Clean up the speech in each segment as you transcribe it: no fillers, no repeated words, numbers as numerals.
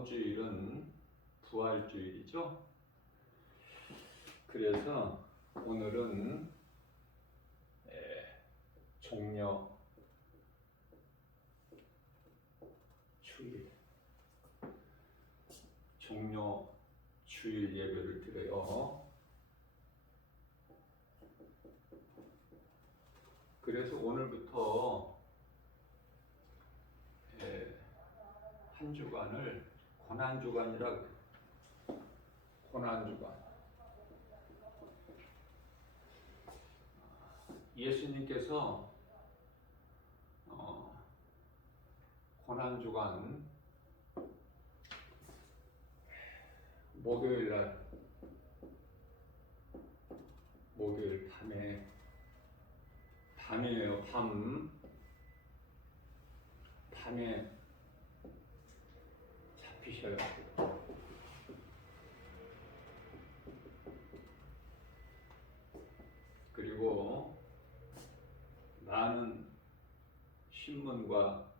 다음 주일은 부활주일이죠. 그래서 오늘은 종려 주일, 종려 주일 예배를 드려요. 그래서 오늘부터 한 주간을 고난주간이라고 해요. 고난주간. 예수님께서 고난주간 목요일 밤이에요. 밤에 잡히셔요. 그리고 많은 신문과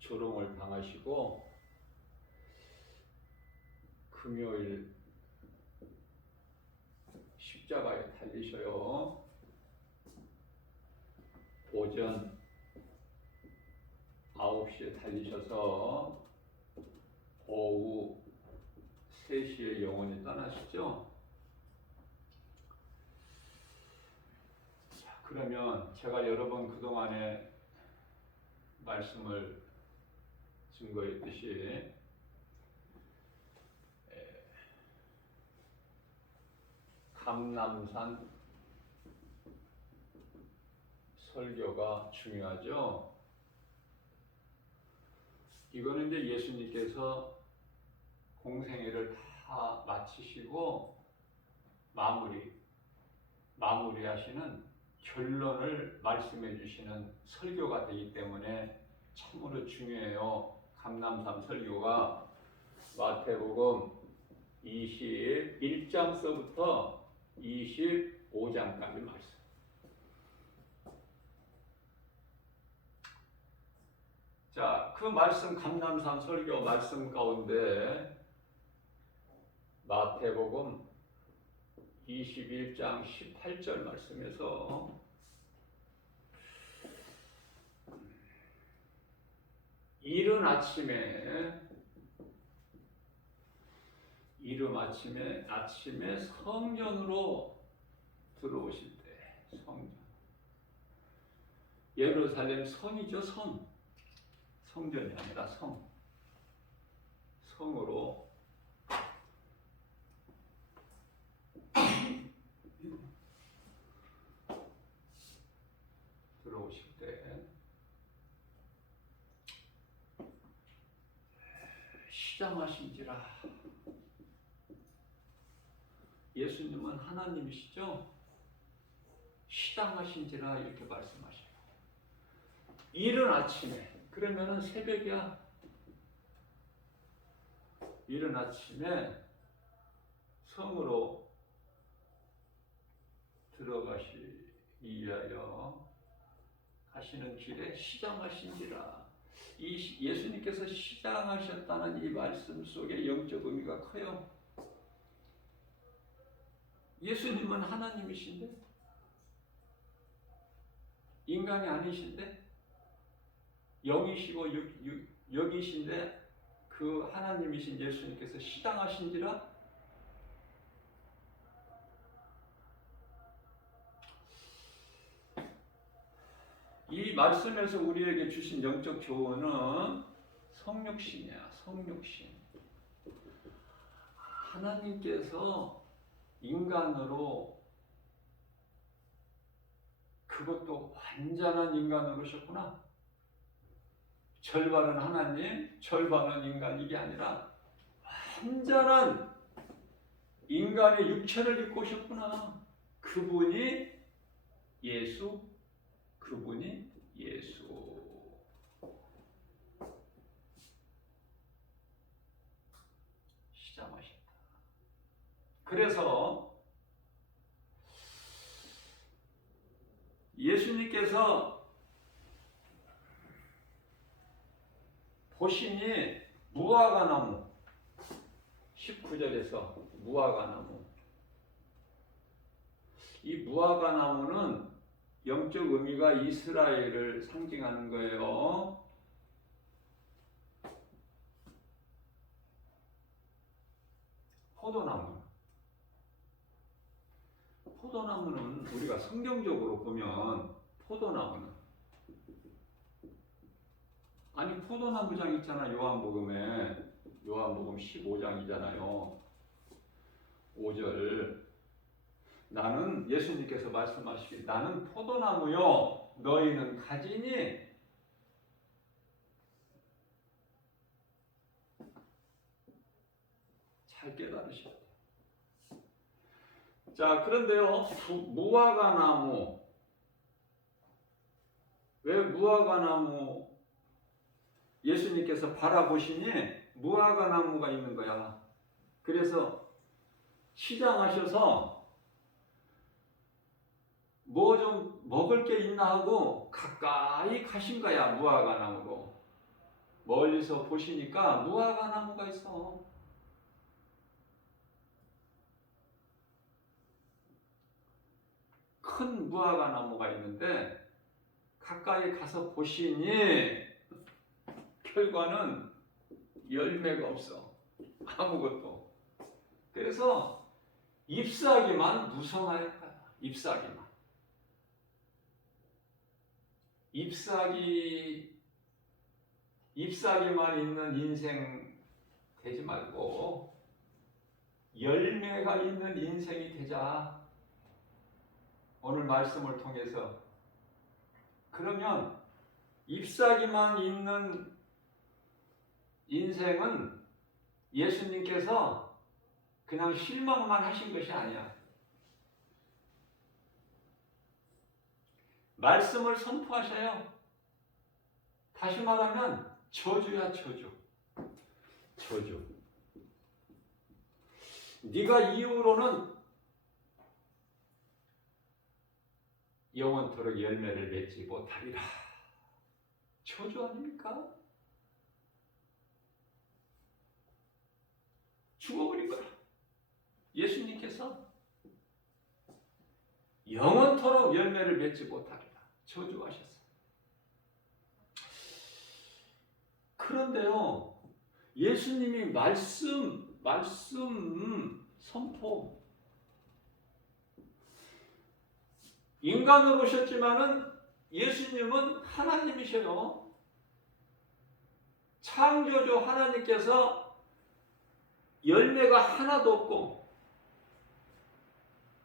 조롱을 당하시고 금요일 십자가에 달리셔요. 오전 9시에 달리셔서 오후 3시에 영원히 떠나시죠. 자, 그러면 제가 여러 번 그동안에 말씀을 증거했듯이 감람산 설교가 중요하죠. 이거는 이제 예수님께서 공생애를 다 마치시고 마무리하시는 결론을 말씀해 주시는 설교가 되기 때문에 참으로 중요해요. 감람산 설교가 마태복음 21장서부터 25장까지 말씀. 자, 그 말씀 감람산 설교 말씀 가운데 마태복음 21장 18절 말씀에서 이른 아침에 성전으로 들어오실 때, 성전. 예루살렘 성이죠, 성전이 아니라 성으로 들어오실 때 시장하신지라. 예수님은 하나님이시죠? 시장하신지라 이렇게 말씀하셔요. 이른 아침에, 그러면은 새벽이야. 이른 아침에 성으로 들어가시기 위하여 가시는 길에 시장하신지라. 이 예수님께서 시장하셨다는 이 말씀 속에 영적 의미가 커요. 예수님은 하나님이신데, 인간이 아니신데, 영이시고 육이신데 그 하나님이신 예수님께서 시장하신지라. 이 말씀에서 우리에게 주신 영적 교훈은 성육신이야. 성육신. 하나님께서 인간으로, 그것도 완전한 인간으로 오셨구나. 절반은 하나님, 절반은 인간, 이게 아니라 완전한 인간의 육체를 입고 오셨구나. 그분이 예수. 시장하셨다. 그래서 예수님께서 보시니 무화과나무 19절에서 무화과나무. 이 무화과나무는 영적 의미가 이스라엘을 상징하는 거예요. 포도나무는 우리가 성경적으로 보면 포도나무는 포도나무장 있잖아. 요한복음 15장이잖아요. 5절. 나는 예수님께서 말씀하시길 나는 포도나무요 너희는 가지니. 잘 깨달으셔야 돼요. 자, 그런데요, 무화과나무. 왜 무화과나무 예수님께서 바라보시니 무화과나무가 있는 거야. 그래서 시장하셔서 뭐 좀 먹을 게 있나 하고 가까이 가신 거야. 무화과나무로. 멀리서 보시니까 무화과나무가 있어. 큰 무화과나무가 있는데 가까이 가서 보시니 결과는 열매가 없어. 아무것도. 그래서 잎사귀만 무성할 거야. 잎사귀만 있는 인생 되지 말고 열매가 있는 인생이 되자. 오늘 말씀을 통해서. 그러면 잎사귀만 있는 인생은 예수님께서 그냥 실망만 하신 것이 아니야. 말씀을 선포하셔요. 다시 말하면 저주야, 저주. 네가 이후로는 영원토록 열매를 맺지 못하리라. 저주 아닙니까? 죽어버린 거야. 예수님께서 영원토록 열매를 맺지 못하리라. 저주하셨어요. 그런데요, 예수님이 말씀 선포. 인간으로 오셨지만은 예수님은 하나님이셔요. 창조주 하나님께서 열매가 하나도 없고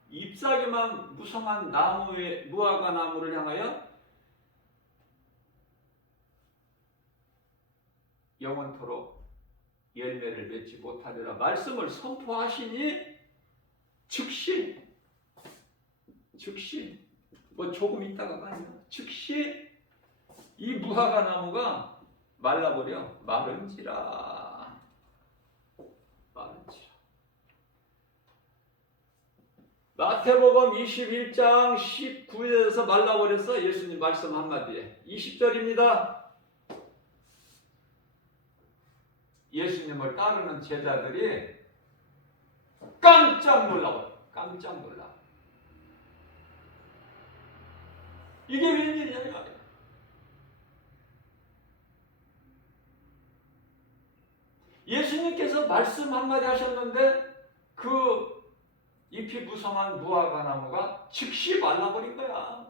잎사귀만 무성한 나무의 무화과 나무를 향하여 영원토록 열매를 맺지 못하리라 말씀을 선포하시니 즉시 뭐 조금 있다가가 아니라 즉시 이 무화과 나무가 말라버려. 마른지라. 마태복음 21장 19절에서 말라버렸어. 예수님 말씀 한마디에 20절입니다. 예수님을 따르는 제자들이 깜짝 놀라. 이게 웬일이냐 이거. 예수님께서 말씀 한마디 하셨는데 그 잎이 무성한 무화과 나무가 즉시 말라버린 거야.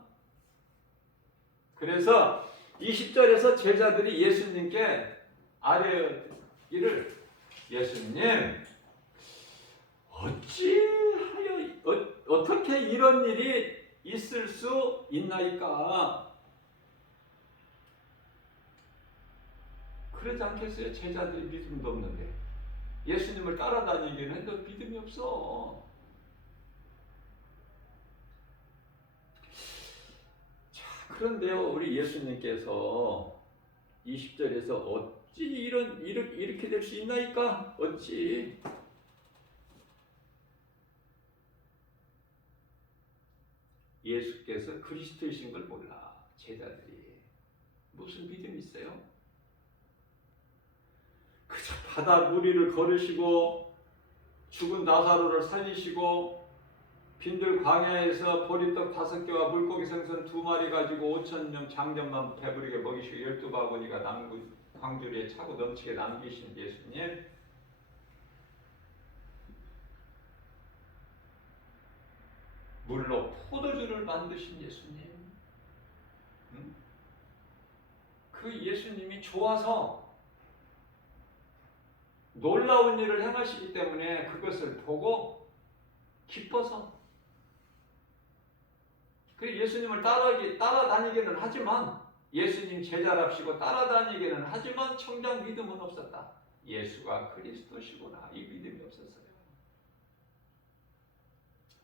그래서 20절에서 제자들이 예수님께 아뢰기를 예수님 어떻게 이런 일이 있을 수 있나이까? 그러지 않겠어요? 제자들이 믿음도 없는데 예수님을 따라다니기는 해도 믿음이 없어. 자, 그런데요, 우리 예수님께서 20절에서 어찌 이렇게 될 수 있나이까? 어찌? 예수께서 그리스도이신 걸 몰라. 제자들이 무슨 믿음이 있어요? 그저 바다 무리를 걸으시고 죽은 나사로를 살리시고 빈들 광야에서 보리떡 5개와 물고기 생선 2마리 가지고 5,000명 장전만 배부르게 먹이시고 12바구니가 광주리에 차고 넘치게 남기신 예수님, 물로 포도주를 만드신 예수님, 그 예수님이 좋아서 놀라운 일을 행하시기 때문에 그것을 보고 기뻐서 그 예수님을 따라다니기는 하지만, 예수님 제자랍시고 따라다니기는 하지만 정작 믿음은 없었다. 예수가 그리스도시구나, 이 믿음이 없었어요.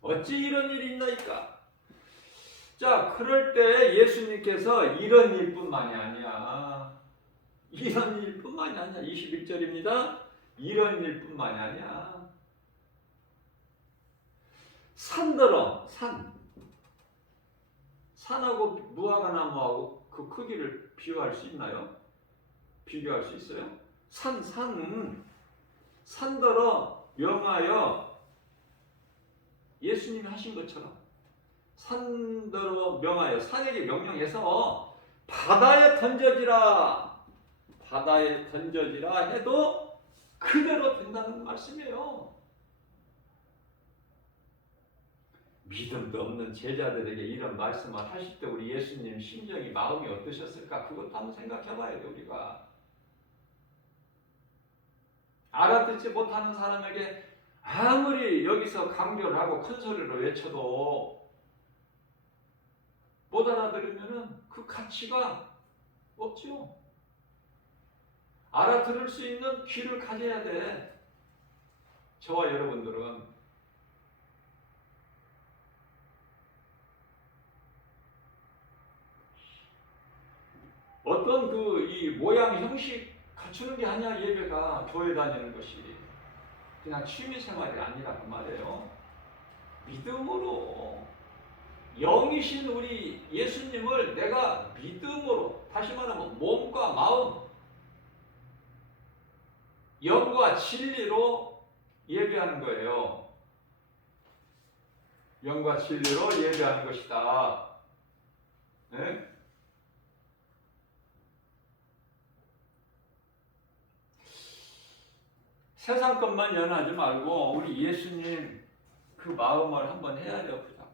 어찌 이런 일이 있나이까? 자, 그럴 때 예수님께서 이런 일뿐만이 아니야. 이런 일뿐만이 아니야. 21절입니다. 이런 일뿐만이 아니야. 산더러, 산하고 무화과나무하고 그 크기를 비교할 수 있나요? 비교할 수 있어요? 산더러 명하여 예수님이 하신 것처럼 산더러 명하여, 산에게 명령해서 바다에 던져지라 해도 그대로 된다는 말씀이에요. 믿음도 없는 제자들에게 이런 말씀을 하실 때 우리 예수님 심정이, 마음이 어떠셨을까? 그것도 한번 생각해 봐야 돼. 우리가 알아듣지 못하는 사람에게 아무리 여기서 강조를 하고 큰 소리로 외쳐도 못 알아들으면 그 가치가 없죠. 알아들을 수 있는 귀를 가져야 돼. 저와 여러분들은 어떤 이 모양 형식 갖추는 게 아니야. 예배가, 교회 다니는 것이 그냥 취미 생활이 아니라 그 말이에요. 믿음으로, 영이신 우리 예수님을 내가 믿음으로, 다시 말하면 몸과 마음, 영과 진리로 예배하는 거예요. 영과 진리로 예배하는 것이다. 네? 세상 것만 연하지 말고 우리 예수님 그 마음을 한번 헤아려 보자.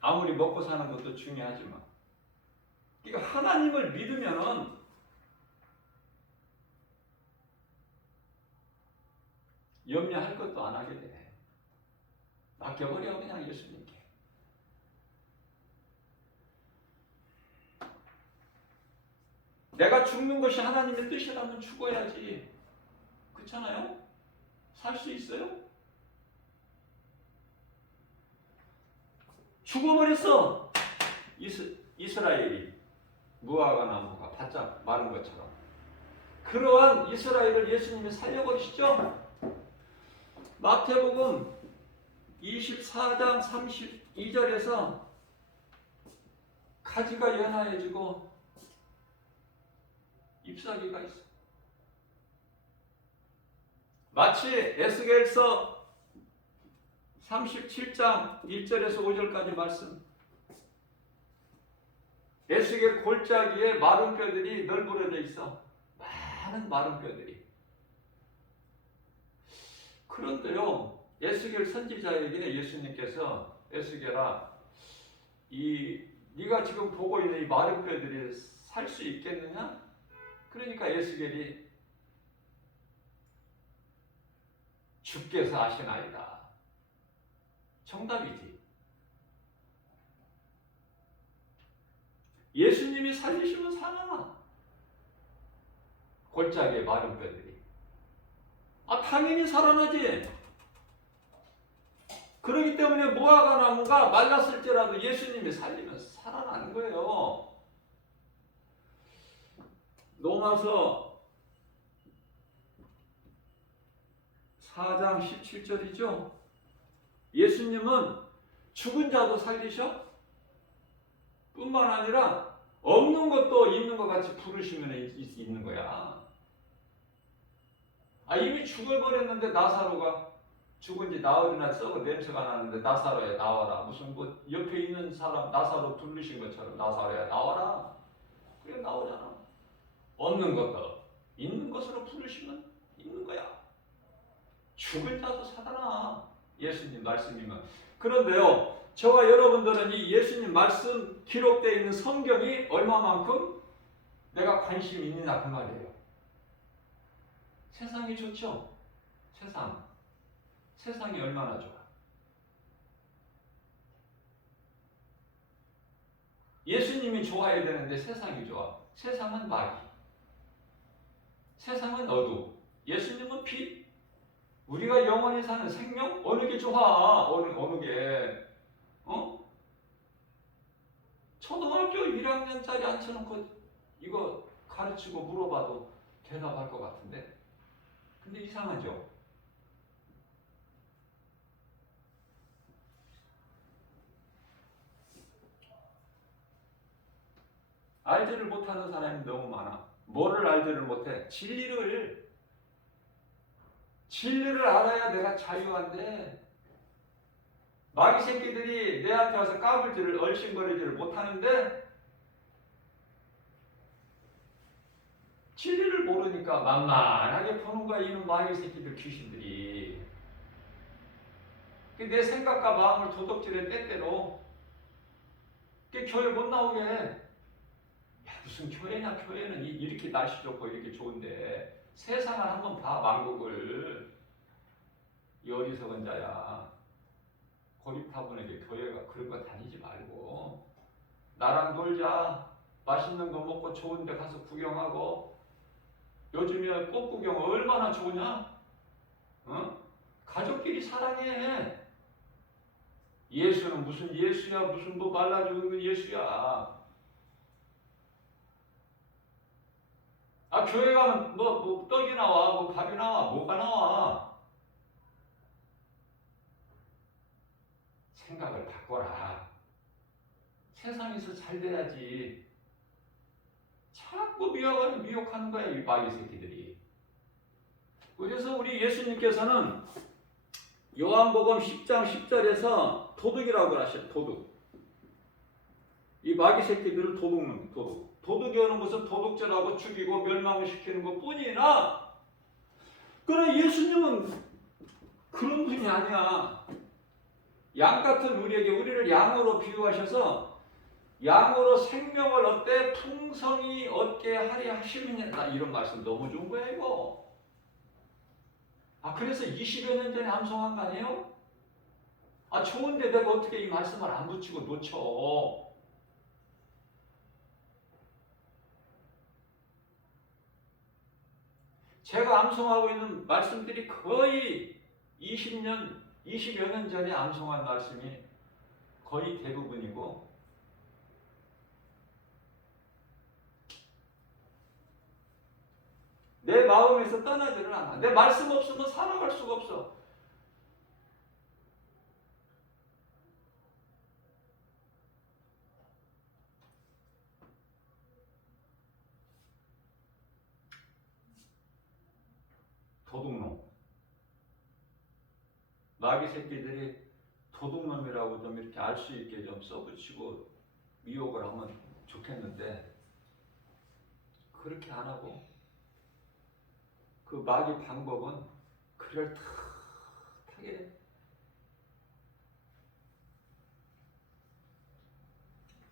아무리 먹고 사는 것도 중요하지만, 그러니까 하나님을 믿으면은 염려할 것도 안 하게 돼. 맡겨버려 그냥 예수님께. 내가 죽는 것이 하나님의 뜻이라면 죽어야지. 그렇잖아요? 살 수 있어요? 죽어버렸어. 이스라엘이 무화과 나무가 바짝 마른 것처럼. 그러한 이스라엘을 예수님이 살려버리시죠? 마태복음 24장 32절에서 가지가 연하해지고 잎사귀가 있어. 마치 에스겔서 37장 1절에서 5절까지 말씀. 에스겔 골짜기에 마른 뼈들이 널브러져 있어. 많은 마른 뼈들이. 그런데요, 에스겔 선지자에게 예수님께서, 에스겔아, 네가 지금 보고 있는 이 마른 뼈들이 살 수 있겠느냐? 그러니까 에스겔이 주께서 아시나이다. 정답이지. 예수님이 살리시면 살아나. 골짜기에 마른 뼈들이. 당연히 살아나지. 그렇기 때문에 무화과 나무가 말랐을지라도 예수님이 살리면 살아나는 거예요. 로마서 4장 17절이죠. 예수님은 죽은 자도 살리셔? 뿐만 아니라 없는 것도 있는 것 같이 부르시면 있는 거야. 이미 죽어버렸는데 나사로가 죽은 지 나흘이나 썩어 냄새가 나는데 나사로야 나와라. 무슨 뭐 옆에 있는 사람 나사로 부르신 것처럼 나사로야 나와라. 그래 나오잖아. 없는 것도 있는 것으로 부르시면 있는 거야. 죽을 자도 사잖아. 예수님 말씀이면. 그런데요, 저와 여러분들은 이 예수님 말씀 기록되어 있는 성경이 얼마만큼 내가 관심이 있느냐 그 말이에요. 세상이 좋죠? 세상이 얼마나 좋아. 예수님이 좋아야 되는데 세상이 좋아. 세상은 마귀. 세상은 어두. 예수님은 빛. 우리가 영원히 사는 생명? 어느 게 좋아? 어느 게? 초등학교 1학년짜리 앉혀놓고 이거 가르치고 물어봐도 대답할 것 같은데. 근데 이상하죠? 알지를 못하는 사람이 너무 많아. 뭐를 알지를 못해? 진리를 알아야 내가 자유한데 마귀 새끼들이 내한테 와서 까불지를 얼씬거리지를 못하는데 진리를 모르니까 만만하게 보는 거야. 이놈 마귀 새끼들 귀신들이. 내 생각과 마음을 도둑질해 때때로 교회 못 나오게 해. 야, 무슨 교회냐. 교회는 이렇게 날씨 좋고 이렇게 좋은데 세상을 한번 봐. 만국을. 이 어리석은 자야. 고립타분에게 교회가 그런 거 다니지 말고 나랑 놀자. 맛있는 거 먹고 좋은 데 가서 구경하고. 요즘에 꽃 구경 얼마나 좋으냐? 가족끼리 사랑해. 예수는 무슨 예수야. 무슨 뭐 말라 죽는 예수야. 교회 가면 뭐 떡이 나와. 뭐 밥이 나와. 뭐가 나와. 생각을 바꿔라. 세상에서 잘 돼야지. 자꾸 미혹하는 거야. 이 마귀 새끼들이. 그래서 우리 예수님께서는 요한복음 10장 10절에서 도둑이라고 하셔요. 도둑. 이 마귀 새끼들을 도둑. 도둑이 오는 것은 도둑질하고 죽이고 멸망을 시키는 것 뿐이나, 그러나 예수님은 그런 분이 아니야. 양 같은 우리를 양으로 비유하셔서 양으로 생명을 얻되 풍성히 얻게 하려 하심이냐. 이런 말씀 너무 좋은 거야 이거. 그래서 20여 년 전에 암송한 거 아니에요? 좋은데 내가 어떻게 이 말씀을 안 붙이고 놓쳐. 제가 암송하고 있는 말씀들이 거의 20여 년 전에 암송한 말씀이 거의 대부분이고, 내 마음에서 떠나지를 않아. 내 말씀 없으면 살아갈 수가 없어. 도둑놈. 마귀 새끼들이 도둑놈이라고 좀 이렇게 알 수 있게 좀 써붙이고 미혹을 하면 좋겠는데 그렇게 안 하고, 그 마귀 방법은 그럴듯하게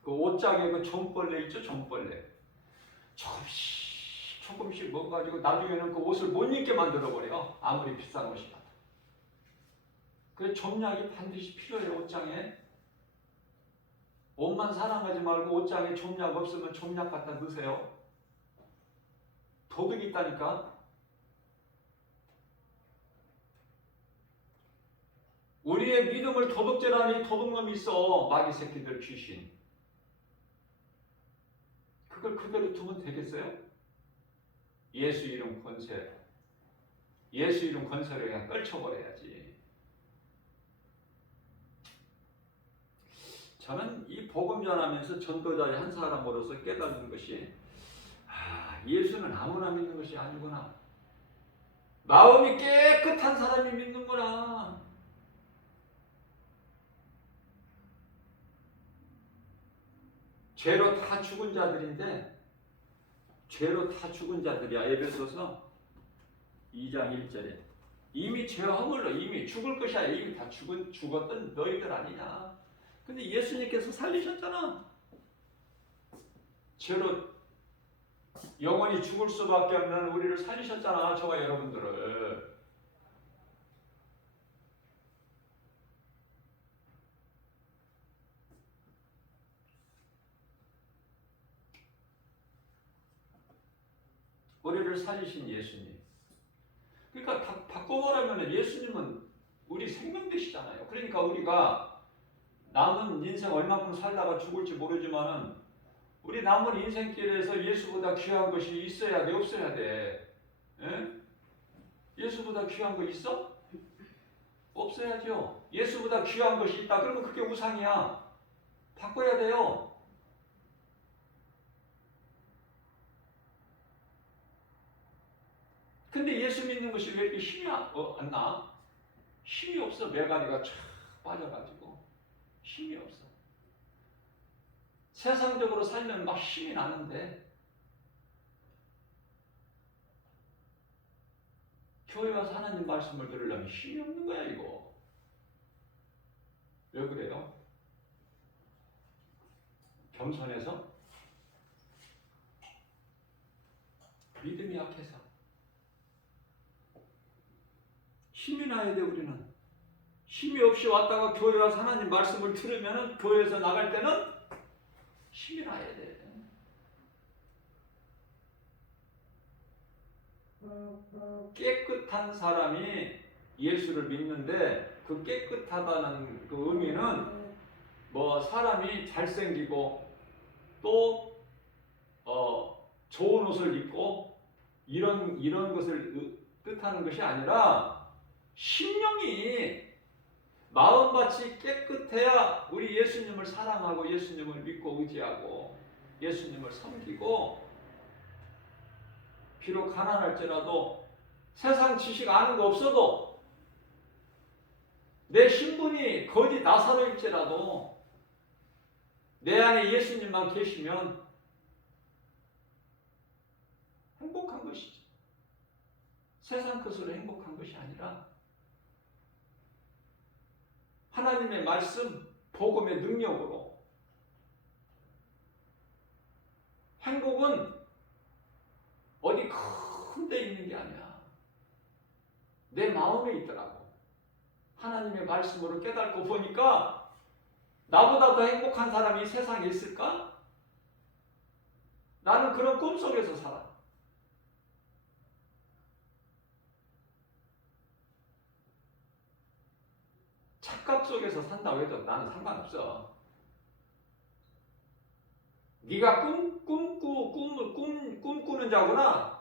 그 옷장에 그 좀벌레 있죠? 좀벌레. 조금씩 먹어가지고 나중에는 그 옷을 못 입게 만들어버려. 아무리 비싼 옷이라도. 그래서 좀약이 반드시 필요해요. 옷장에. 옷만 사랑하지 말고 옷장에 좀약 없으면 좀약 갖다 넣으세요. 도둑이 있다니까. 우리의 믿음을 도둑질하는 도둑놈이 있어. 마귀 새끼들 귀신. 그걸 그대로 두면 되겠어요? 예수 이름 권세. 예수 이름 권세를 그냥 떨쳐버려야지. 저는 이 복음 전하면서 전도자의 한 사람으로서 깨닫는 것이, 예수는 아무나 믿는 것이 아니구나. 마음이 깨끗한 사람이 믿는구나. 죄로 다 죽은 자들인데, 죄로 다 죽은 자들이야. 에베소서 2장 1절에 이미 죄 허물로 이미 죽을 것이 아니라 이미 다 죽었던 너희들 아니냐. 근데 예수님께서 살리셨잖아. 죄로 영원히 죽을 수밖에 없는 우리를 살리셨잖아. 저와 여러분들을. 우리를 살리신 예수님. 그러니까 바꿔보라면 예수님은 우리 생명 되시잖아요. 그러니까 우리가 남은 인생 얼마큼 살다가 죽을지 모르지만은 우리 남은 인생길에서 예수보다 귀한 것이 있어야 돼, 없어야 돼? 에? 예수보다 귀한 거 있어? 없어야죠. 예수보다 귀한 것이 있다. 그러면 그게 우상이야. 바꿔야 돼요. 근데 예수 믿는 것이 왜 이렇게 힘이 안 나? 힘이 없어. 메가리가 쫙 빠져가지고 힘이 없어. 세상적으로 살면 막 힘이 나는데 교회 와서 하나님 말씀을 들으려면 힘이 없는 거야 이거. 왜 그래요? 겸손해서? 믿음이 약해서. 힘이 나야 돼 우리는. 힘이 없이 왔다가 교회 와서 하나님 말씀을 들으면 교회에서 나갈 때는 힘이 나야 돼. 깨끗한 사람이 예수를 믿는데 그 깨끗하다는 그 의미는 뭐 사람이 잘생기고 또 좋은 옷을 입고 이런 것을 뜻하는 것이 아니라 심령이 마음밭이 깨끗해야 우리 예수님을 사랑하고 예수님을 믿고 의지하고 예수님을 섬기고 비록 가난할지라도 세상 지식 아는 거 없어도 내 신분이 거지 나사로일지라도 내 안에 예수님만 계시면 행복한 것이지. 세상 것으로 행복한 것이 아니라 하나님의 말씀, 복음의 능력으로. 행복은 어디 큰 데 있는 게 아니야. 내 마음에 있더라고. 하나님의 말씀으로 깨닫고 보니까 나보다 더 행복한 사람이 이 세상에 있을까? 나는 그런 꿈속에서 살아. 착각 속에서 산다고 해도 나는 상관없어. 네가 꿈꾸는 자구나.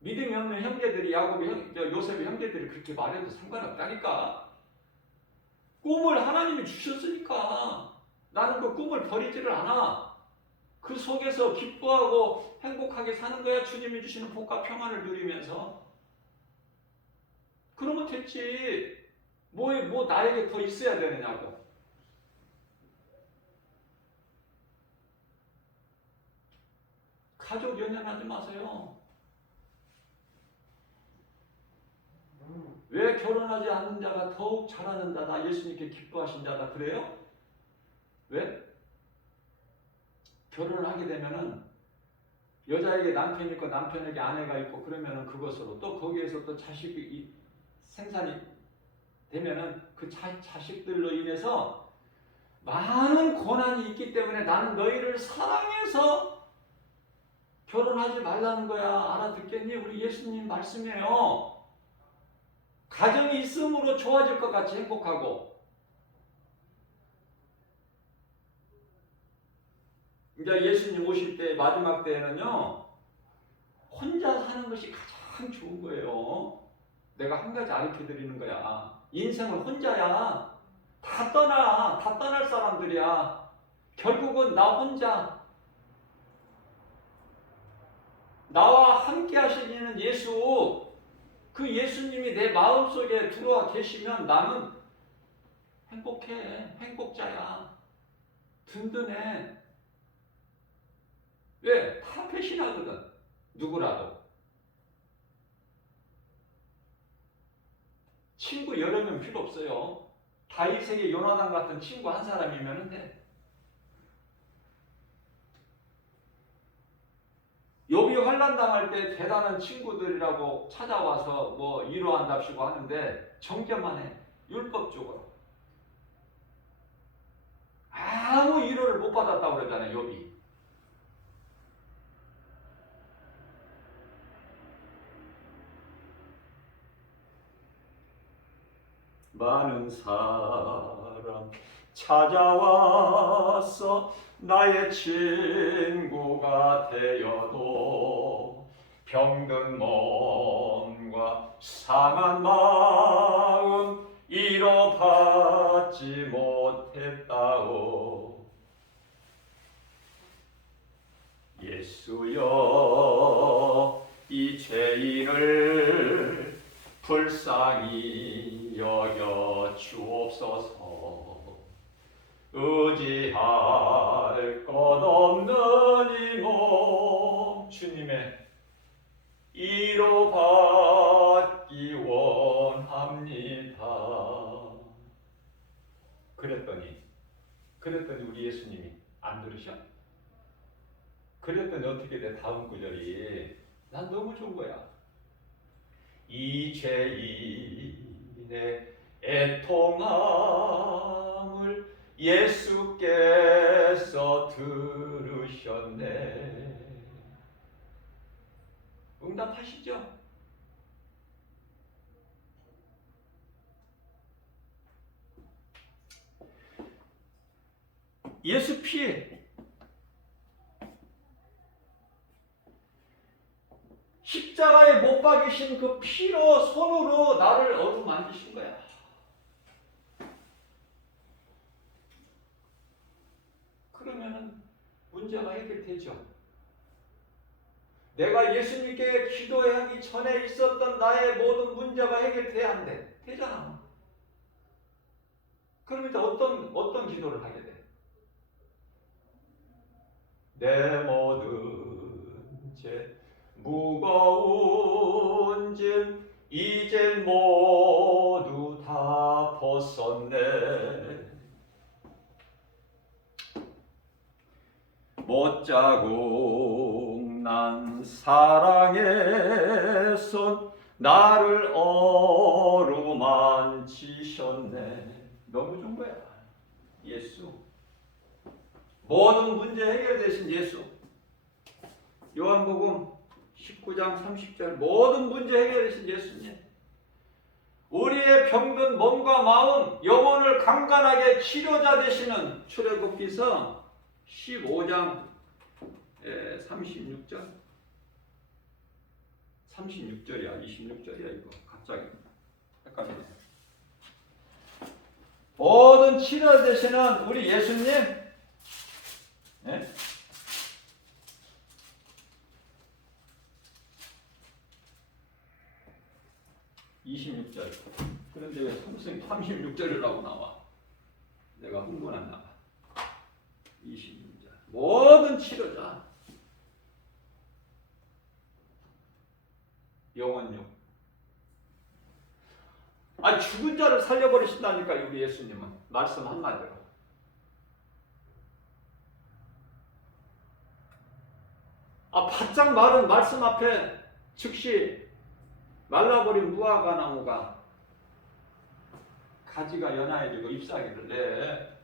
믿음이 없는 형제들이 요셉의 형제들이 그렇게 말해도 상관없다니까. 꿈을 하나님이 주셨으니까 나는 그 꿈을 버리지를 않아. 그 속에서 기뻐하고 행복하게 사는 거야. 주님이 주시는 복과 평안을 누리면서. 그러면 됐지. 뭐 나에게 더 있어야 되느냐고. 가족 연연하지 마세요. 왜 결혼하지 않는 자가 더욱 잘하는 자다, 예수님께 기뻐하신 자다 그래요? 왜? 결혼을 하게 되면은 여자에게 남편이 있고 남편에게 아내가 있고 그러면은 그것으로 또 거기에서 또 자식이 생산이 되면은 그 자식들로 인해서 많은 고난이 있기 때문에 나는 너희를 사랑해서 결혼하지 말라는 거야. 알아듣겠니? 우리 예수님 말씀이에요. 가정이 있음으로 좋아질 것 같이 행복하고. 이제 예수님 오실 때 마지막 때에는요, 혼자 사는 것이 가장 좋은 거예요. 내가 한 가지 가르쳐 드리는 거야. 인생은 혼자야. 다 떠날 사람들이야. 결국은 나 혼자. 나와 함께 하시는 예수, 그 예수님이 내 마음속에 들어와 계시면 나는 행복해. 행복자야. 든든해. 왜? 다 배신하거든. 누구라도. 친구 여러 명 필요 없어요. 다윗에게 요나단 같은 친구 한 사람이면 돼. 욥이 환난 당할 때 대단한 친구들이라고 찾아와서 뭐 위로한답시고 하는데 정죄만 해. 율법적으로. 아무 위로를 못 받았다고 그러잖아요, 욥이. 많은 사람 찾아와서 나의 친구가 되어도 병든 몸과 상한 마음 위로받지 못했다오. 예수여, 이 죄인을 불쌍히 여겨 주옵소서. 의지할 것 없는 이 몸 주님의 위로받기 원합니다. 그랬더니 우리 예수님이 안 들으셔? 그랬더니 어떻게 돼? 다음 구절이 난 너무 좋은 거야. 이 죄인의 애통함을 예수께서 들으셨네. 응답하시죠? 예수 피, 십자가에 못 박이신 그 피로 손으로 나를 어루만지신 거야. 그러면은 문제가 해결되죠. 내가 예수님께 기도하기 전에 있었던 나의 모든 문제가 해결돼야 안 돼. 되잖아. 그럼 이제 어떤 기도를 하게 돼? 내 모든 죄 무거운 짐 이젠 모두 다 벗었네. 못자국 난 사랑의 손 나를 어루만지셨네. 너무 좋은 거야. 예수. 모든 문제 해결되신 예수. 요한복음 19장 30절 모든 문제 해결되신 예수님. 우리의 병든 몸과 마음, 영혼을 강건하게 치료자 되시는 출애굽기서 15장 36절 36절이야 26절이야 이거 갑자기 헷갈리네. 모든 치료 되시는 우리 예수님, 네? 26절. 그런데 왜 36절이라고 나와? 내가 흥분했나 봐. 26절. 모든 치료자. 영혼육. 죽은 자를 살려버리신다니까 우리 예수님은. 말씀 한마디로. 바짝 마른 말씀 앞에 즉시 말라버린 무화과 나무가 가지가 연하해지고 잎사귀를 내.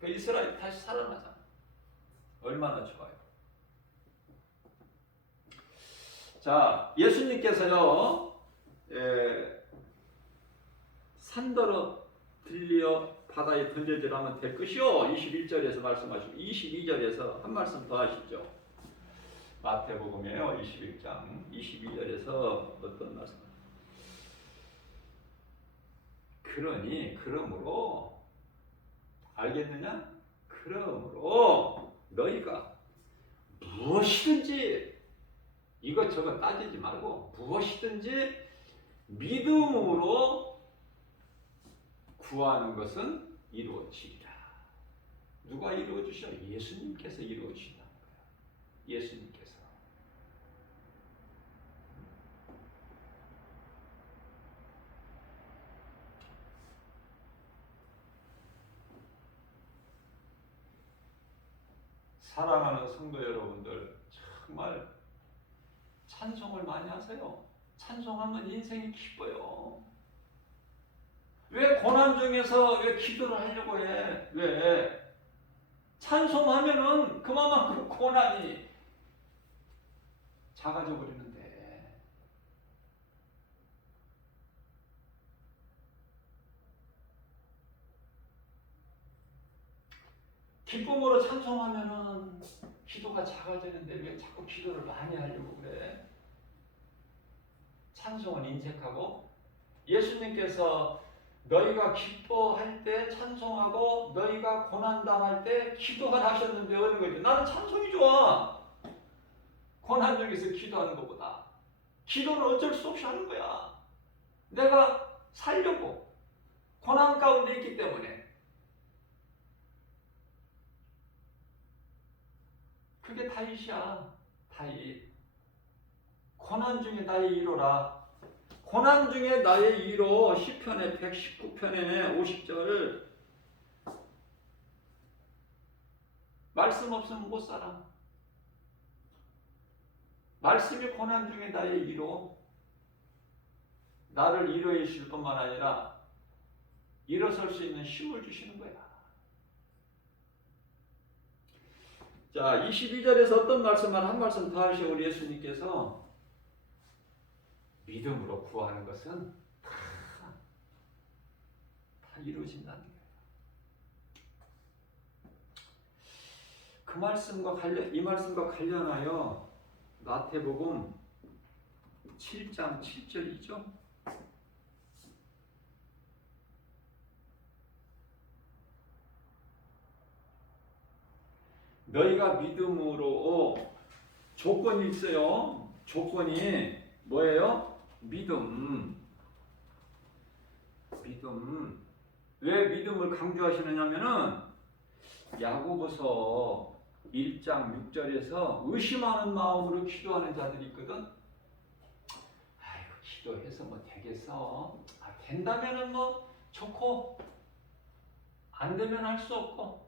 그 이스라엘 다시 살아나잖아. 얼마나 좋아요. 자, 예수님께서요, 산더러 들려 바다에 던져지라면 될 것이요. 21절에서 말씀하시고 22절에서 한 말씀 더 하시죠. 마태복음이에요. 21장 22절에서 어떤 말씀? 그러므로 알겠느냐? 그러므로 너희가 무엇이든지 이것저것 따지지 말고 무엇이든지 믿음으로 구하는 것은 이루어지리라. 누가 이루어주셔? 예수님께서 이루어주신다는 거예요. 예수님께서. 사랑하는 성도 여러분들, 정말 찬송을 많이 하세요. 찬송하면 인생이 기뻐요. 왜 고난 중에서 왜 기도를 하려고 해? 왜? 찬송하면은 그만큼 고난이 작아져 버리는데. 기쁨으로 찬송하면은 기도가 작아지는데 왜 자꾸 기도를 많이 하려고 그래? 찬송은 인색하고 예수님께서 너희가 기뻐할 때 찬송하고 너희가 고난당할 때 기도를 하셨는데 어느 거죠? 나는 찬송이 좋아. 고난 중에서 기도하는 것보다. 기도는 어쩔 수 없이 하는 거야. 내가 살려고. 고난 가운데 있기 때문에. 그게 다윗이야. 다윗. 고난 중에 나의 위로라. 고난 중에 나의 위로. 시편의 119편의 50절. 말씀 없으면 못 살아. 말씀이 고난 중에 나의 위로. 나를 위로해 주실 뿐만 아니라 일어설 수 있는 힘을 주시는 거야. 자, 22절에서 어떤 말씀을 한 말씀 더 하시고 우리 예수님께서 믿음으로 구하는 것은 다 이루어진다는 거예요. 그 말씀과 이 말씀과 관련하여 마태복음 7장 7절이죠. 너희가 믿음으로 조건이 있어요. 조건이 뭐예요? 믿음. 왜 믿음을 강조하시느냐면은 야고보서 1장 6절에서 의심하는 마음으로 기도하는 자들이 있거든. 아이고 기도해서 뭐 되겠어. 된다면은 뭐 좋고 안 되면 할 수 없고.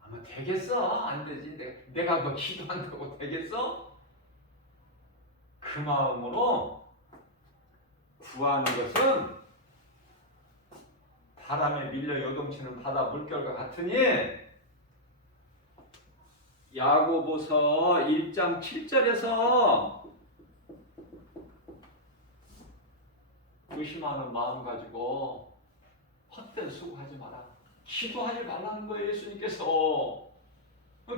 아마 되겠어? 안 되지. 내가 뭐 기도한다고 되겠어? 그 마음으로 구하는 것은 바람에 밀려 요동치는 바다 물결과 같으니 야고보서 1장 7절에서 의심하는 마음 가지고 헛된 수고하지 마라. 기도하지 말라는 거예요. 예수님께서.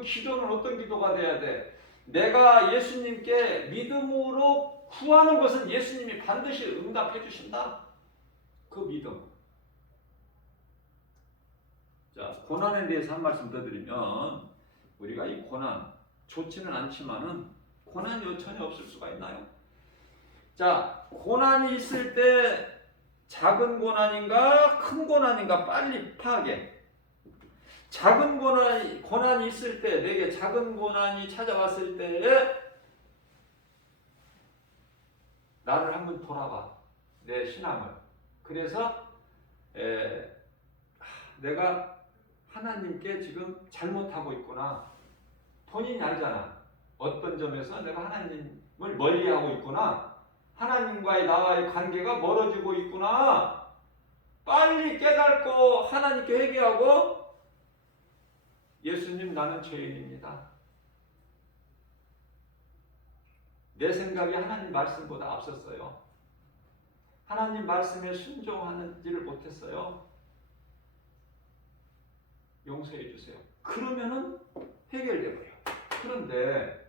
기도는 어떤 기도가 돼야 돼? 내가 예수님께 믿음으로 구하는 것은 예수님이 반드시 응답해 주신다. 그 믿음. 자, 고난에 대해서 한 말씀 더 드리면 우리가 이 고난 좋지는 않지만은 고난이 전혀 없을 수가 있나요? 자, 고난이 있을 때 작은 고난인가 큰 고난인가 빨리 파악해. 작은 고난이 있을 때, 내게 작은 고난이 찾아왔을 때에 나를 한번 돌아봐. 내 신앙을. 그래서 내가 하나님께 지금 잘못하고 있구나. 본인이 알잖아. 어떤 점에서 내가 하나님을 멀리하고 있구나. 하나님과의 나와의 관계가 멀어지고 있구나. 빨리 깨닫고 하나님께 회개하고 예수님 나는 죄인입니다. 내 생각이 하나님 말씀보다 앞섰어요. 하나님 말씀에 순종하는지를 못했어요. 용서해 주세요. 그러면은 해결돼 버려. 그런데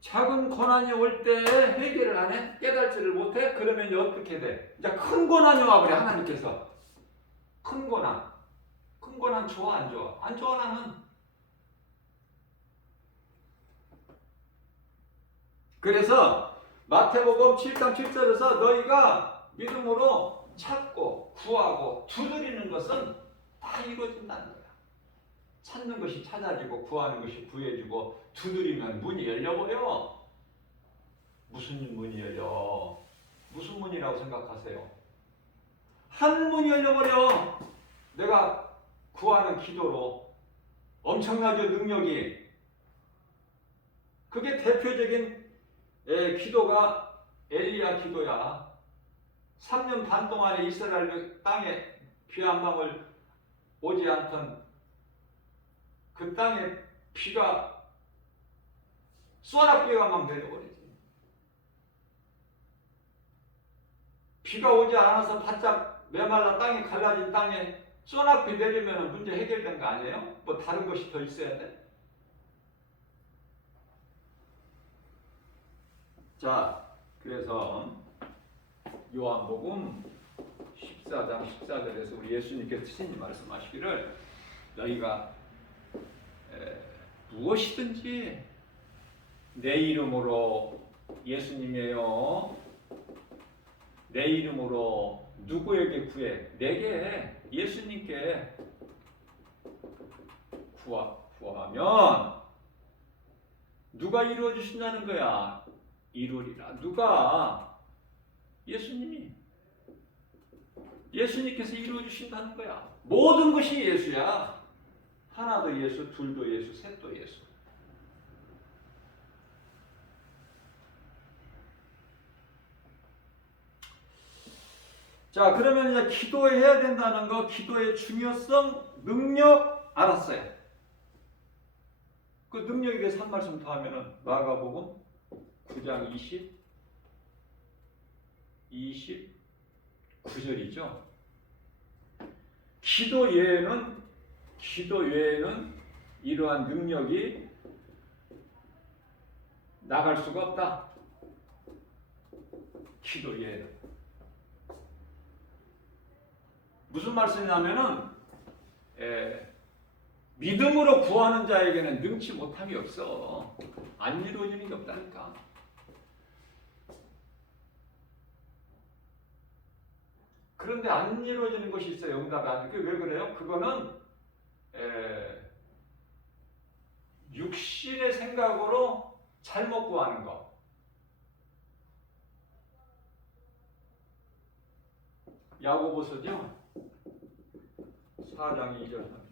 작은 고난이 올 때 해결을 안 해? 깨달지를 못해? 그러면 이제 어떻게 돼? 이제 큰 고난이 와버려. 하나님께서. 큰 고난. 큰 고난 좋아 안 좋아? 안 좋아 나는. 그래서 마태복음 7장 7절에서 너희가 믿음으로 찾고 구하고 두드리는 것은 다 이루어진다는 거야. 찾는 것이 찾아지고 구하는 것이 구해지고 두드리면 문이 열려버려. 무슨 문이 열려? 무슨 문이라고 생각하세요? 하늘문이 열려버려. 내가 구하는 기도로 엄청나죠, 능력이. 그게 대표적인 기도가 엘리야 기도야. 3년 반 동안에 이스라엘 땅에 비 한 방울 오지 않던 그 땅에 비가 쏘락비가 막 내려버리지. 비가 오지 않아서 바짝 메말라 땅이 갈라진 땅에 쏘락비 내리면 문제 해결된 거 아니에요? 뭐 다른 것이 더 있어야 돼? 자, 그래서 요한복음 14장 14절에서 우리 예수님께서 친히 말씀하시기를 너희가 무엇이든지 내 이름으로, 예수님이에요, 내 이름으로 누구에게 구해? 내게, 예수님께 구하면 누가 이루어 주신다는 거야? 이루리라. 누가? 예수님이. 예수님께서 이루어 주신다는 거야. 모든 것이 예수야. 하나도 예수, 둘도 예수, 셋도 예수. 자, 그러면 이제 기도해야 된다는 거, 기도의 중요성, 능력 알았어요. 그 능력에 대해서 한 말씀 더 하면은 마가복음 9장 29절이죠. 기도 외에는 이러한 능력이 나갈 수가 없다. 기도 외에는. 무슨 말씀이냐면은 믿음으로 구하는 자에게는 능치 못함이 없어. 안 이루어지는 게 없다니까. 그런데 안 이루어지는 것이 있어요. 응답이 안 돼. 왜 그래요? 그거는 육신의 생각으로 잘못 구하는 거. 야고보서죠. 4장 2절 3절.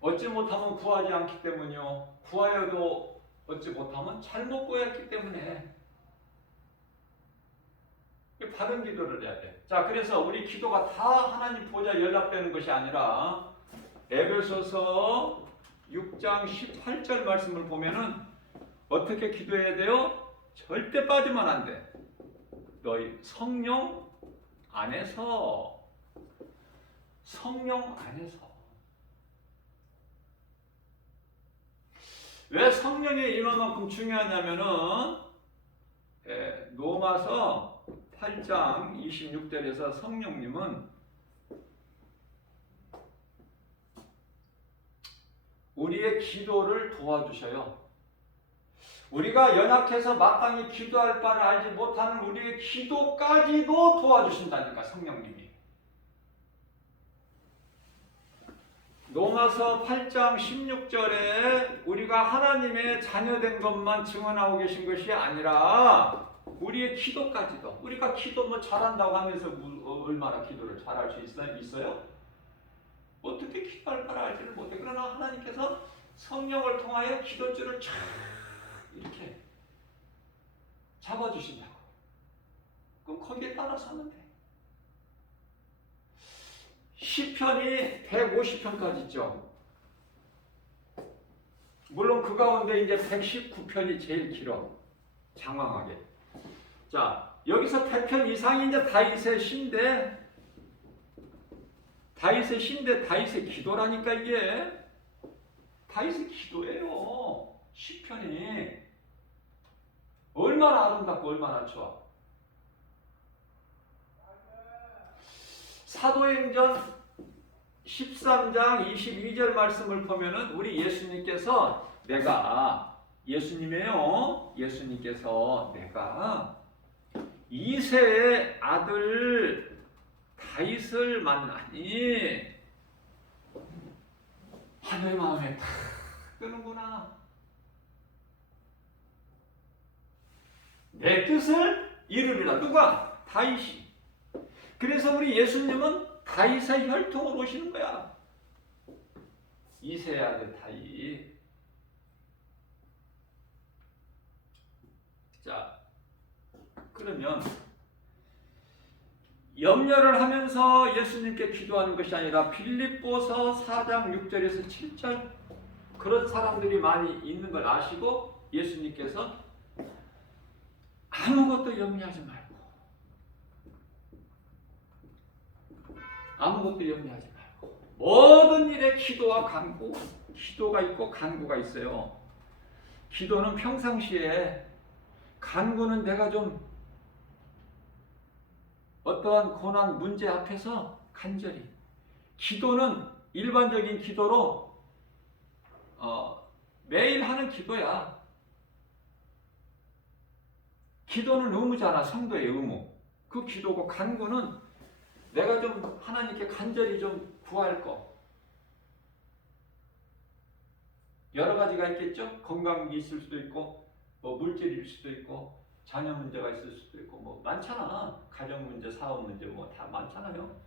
얻지 못하면 구하지 않기 때문이요. 구하여도 얻지 못하면 잘못 구했기 때문에. 바른 기도를 해야 돼. 자, 그래서 우리 기도가 다 하나님 보좌 연락되는 것이 아니라 에베소서 6장 18절 말씀을 보면은 어떻게 기도해야 돼요? 절대 빠지면 안 돼. 너희 성령 안에서. 왜 성령의 임함만큼 중요하냐면은 로마서 8장 26절에서 성령님은 우리의 기도를 도와주셔요. 우리가 연약해서 마땅히 기도할 바를 알지 못하는 우리의 기도까지도 도와주신다니까, 성령님이. 로마서 8장 16절에 우리가 하나님의 자녀된 것만 증언하고 계신 것이 아니라 우리의 기도까지도. 우리가 기도 뭐 잘한다고 하면서 얼마나 기도를 잘할 수 있어요? 어떻게 기도할 바를 알지를 못해. 그러나 하나님께서 성령을 통하여 기도줄을 쫙 이렇게 잡아주신다고. 그럼 거기에 따라서 하면 돼. 시편이 150편까지 있죠. 물론 그 가운데 이제 119편이 제일 길어. 장황하게. 자, 여기서 100편 이상이 이제 다윗의 시인데, 다윗의 기도라니까 이게. 다윗의 기도예요. 시편이. 얼마나 아름답고 얼마나 좋아. 사도행전 13장 22절 말씀을 보면은 우리 예수님께서 내가 예수님이에요. 예수님께서 내가 이새의 아들 다윗을 만나니 내 마음에 탁 뜨는구나. 내 뜻을 이루리라. 누가? 다윗이. 그래서 우리 예수님은 다윗의 혈통으로 오시는 거야. 이새의 아들 다윗. 자, 그러면 염려를 하면서 예수님께 기도하는 것이 아니라 빌립보서 4장 6절에서 7절 그런 사람들이 많이 있는 걸 아시고 예수님께서 아무것도 염려하지 말고 아무것도 염려하지 말고 모든 일에 기도와 간구, 기도가 있고 간구가 있어요. 기도는 평상시에, 간구는 내가 좀 어떠한 고난, 문제 앞에서 간절히. 기도는 일반적인 기도로 매일 하는 기도야. 기도는 의무잖아. 성도의 의무. 그 기도고, 간구는 내가 좀 하나님께 간절히 좀 구할 거. 여러 가지가 있겠죠. 건강이 있을 수도 있고, 뭐 물질일 수도 있고, 자녀 문제가 있을 수도 있고, 뭐 많잖아. 가정 문제, 사업 문제 뭐 다 많잖아요.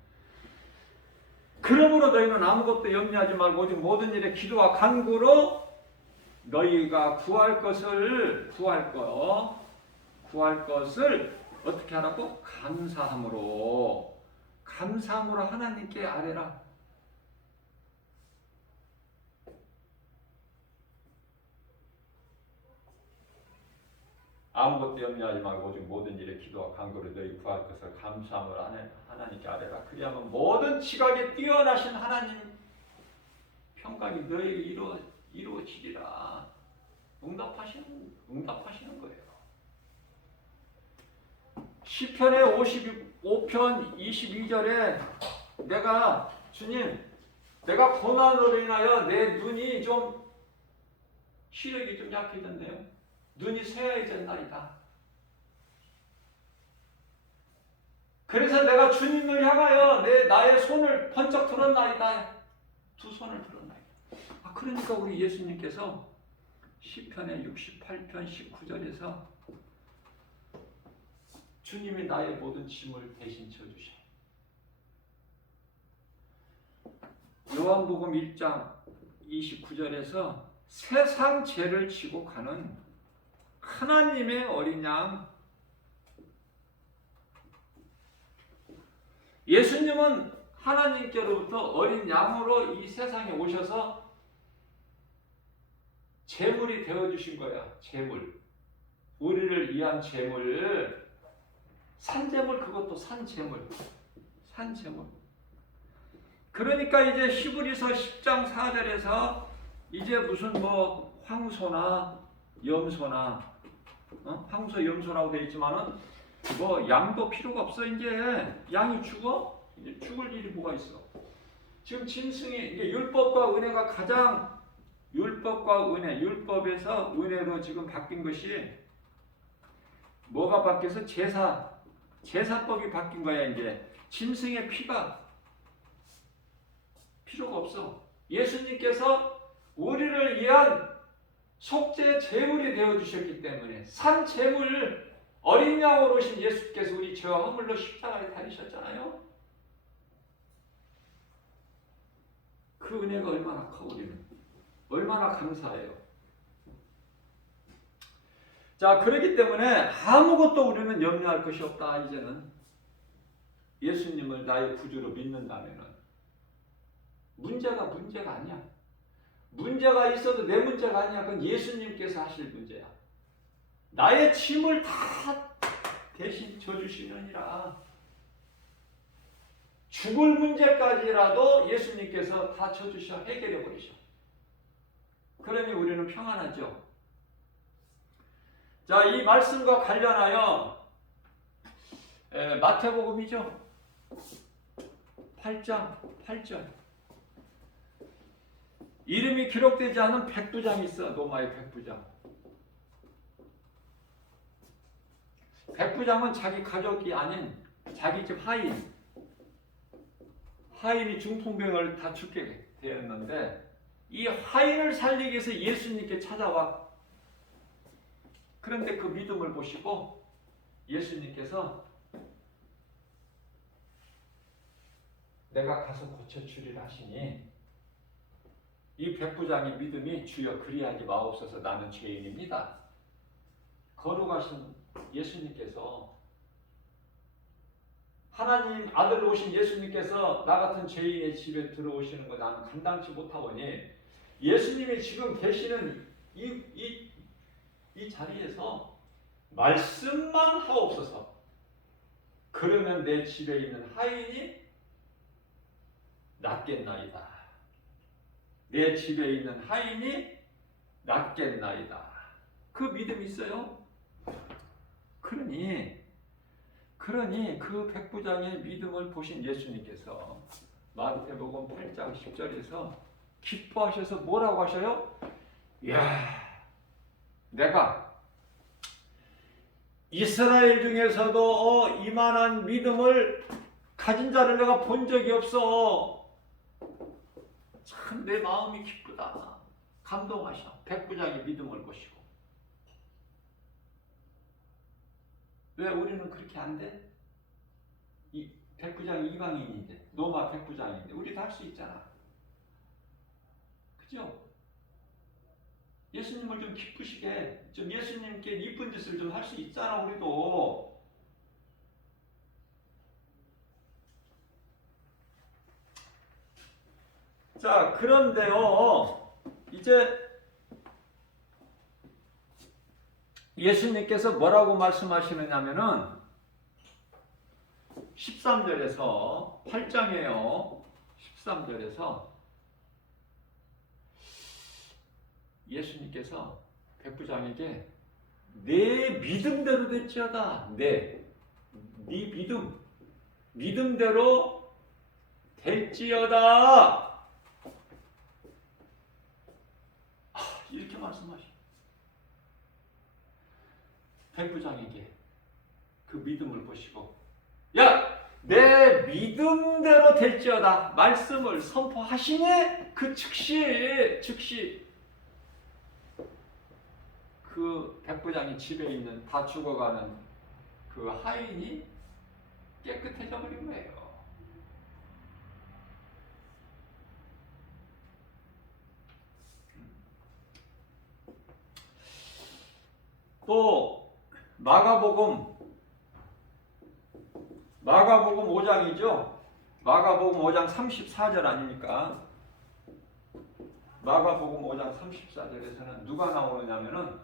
그러므로 너희는 아무것도 염려하지 말고 오직 모든 일에 기도와 간구로 너희가 구할 것을 어떻게 하라고? 감사함으로 하나님께 아뢰라. 아무것도 염려하지 말고 오직 모든 일에 기도와 간구로 너희 구할 것을 감사함으로 하나님께 아뢰라. 그리하면 모든 지각에 뛰어나신 하나님 평강이 너희에게 이루어지리라. 응답하시는 거예요. 시편의 55편 22절에 주님, 내가 고난으로 인하여 내 눈이 좀 시력이 좀 약해졌네요. 눈이 쇠해졌나이다. 그래서 내가 주님을 향하여 나의 손을 번쩍 들었나이다. 두 손을 들었나이다. 그러니까 우리 예수님께서 시편의 68편 19절에서 주님이 나의 모든 짐을 대신 져주셔. 요한복음 1장 29절에서 세상 죄를 지고 가는 하나님의 어린 양. 예수님은 하나님께로부터 어린 양으로 이 세상에 오셔서 제물이 되어주신 거야. 제물. 우리를 위한 제물. 산제물, 그것도 산제물. 그러니까 이제 히브리서 10장 4절에서 이제 무슨 뭐 황소나 염소나 황소 염소라고 되어 있지만은 뭐 양도 필요가 없어. 이제 양이 죽어? 이제 죽을 일이 뭐가 있어? 지금 짐승이 이제 율법과 은혜가 가장 율법과 은혜, 율법에서 은혜로 지금 바뀐 것이 뭐가 바뀌어서 제사법이 바뀐 거야. 이제 짐승의 피가 필요가 없어. 예수님께서 우리를 위한 속죄 제물이 되어주셨기 때문에 산 제물 어린 양으로 오신 예수께서 우리 죄와 허물로 십자가에 달리셨잖아요. 그 은혜가 얼마나 커. 우리는 얼마나 감사해요. 자, 그렇기 때문에 아무것도 우리는 염려할 것이 없다. 이제는 예수님을 나의 구주로 믿는다면은 문제가 아니야. 문제가 있어도 내 문제가 아니야. 그건 예수님께서 하실 문제야. 나의 짐을 다 대신 져주시느니라. 죽을 문제까지라도 예수님께서 다 져주셔, 해결해 버리셔. 그러니 우리는 평안하죠. 자, 이 말씀과 관련하여 마태복음이죠. 8장 8절. 이름이 기록되지 않은 백부장이 있어. 로마의 백부장. 백부장은 자기 가족이 아닌 자기 집 하인이 중풍병을 다 죽게 되었는데 이 하인을 살리기 위해서 예수님께 찾아와. 그런데 그 믿음을 보시고 예수님께서 내가 가서 고쳐주리라 하시니 이 백부장의 믿음이 주여 그리하지 마옵소서 나는 죄인입니다. 거룩하신 예수님께서 하나님 아들 오신 예수님께서 나 같은 죄인의 집에 들어오시는 거 나는 감당치 못하오니 예수님이 지금 계시는 이 자리에서 말씀만 하옵소서. 그러면 내 집에 있는 하인이 낫겠나이다. 내 집에 있는 하인이 낫겠나이다. 그 믿음이 있어요. 그러니 그 백부장의 믿음을 보신 예수님께서 마태복음 8장 10절에서 기뻐하셔서 뭐라고 하셔요? 이야, 내가 이스라엘 중에서도 이만한 믿음을 가진 자를 내가 본 적이 없어. 참 내 마음이 기쁘다. 감동하셔. 백부장의 믿음을 보시고. 왜 우리는 그렇게 안 돼? 이 백부장이 이방인인데, 로마 백부장인데 우리도 할 수 있잖아. 그죠? 예수님을 좀 기쁘시게, 좀 예수님께 이쁜 짓을 좀 할 수 있잖아, 우리도. 자, 그런데요, 이제 예수님께서 뭐라고 말씀하시느냐면은 13절에서 8장이에요. 13절에서 예수님께서 백부장에게 내 믿음대로 될지어다. 네 믿음대로 될지어다. 이렇게 말씀하시. 백부장에게 그 믿음을 보시고 야, 내 믿음대로 될지어다 말씀을 선포하시니 그 즉시 그 백부장이 집에 있는 다 죽어가는 그 하인이 깨끗해져 버린 거예요. 또 마가복음 5장이죠. 마가복음 5장 34절 아닙니까? 마가복음 5장 34절에서는 누가 나오느냐면은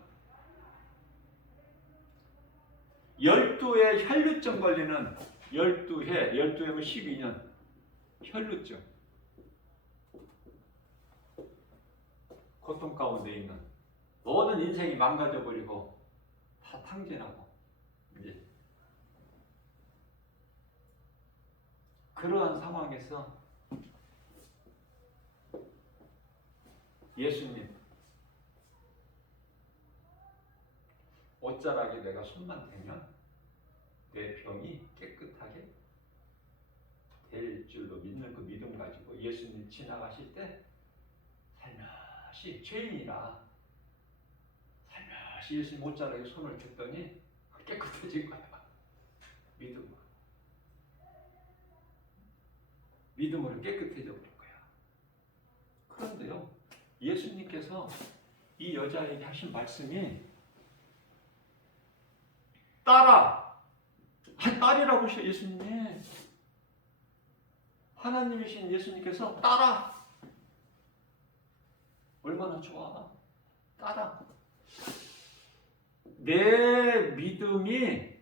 12해 혈루증 걸리는 12해면 12년 혈루증 고통 가운데 있는 모든 인생이 망가져버리고 다 탕진하고 이제 그러한 상황에서 예수님 옷자락에 내가 손만 대면 내 병이 깨끗하게 될 줄로 믿는 그 믿음 가지고 예수님 지나가실 때 살며시 죄인이라 살며시 예수님 옷자락에 손을 댔더니 깨끗해진 거야. 믿음으로 깨끗해져 버린 거야. 그런데요, 예수님께서 이 여자에게 하신 말씀이 딸이라고 하셔. 예수님이 하나님이신 예수님께서 딸아, 얼마나 좋아. 딸아, 내 믿음이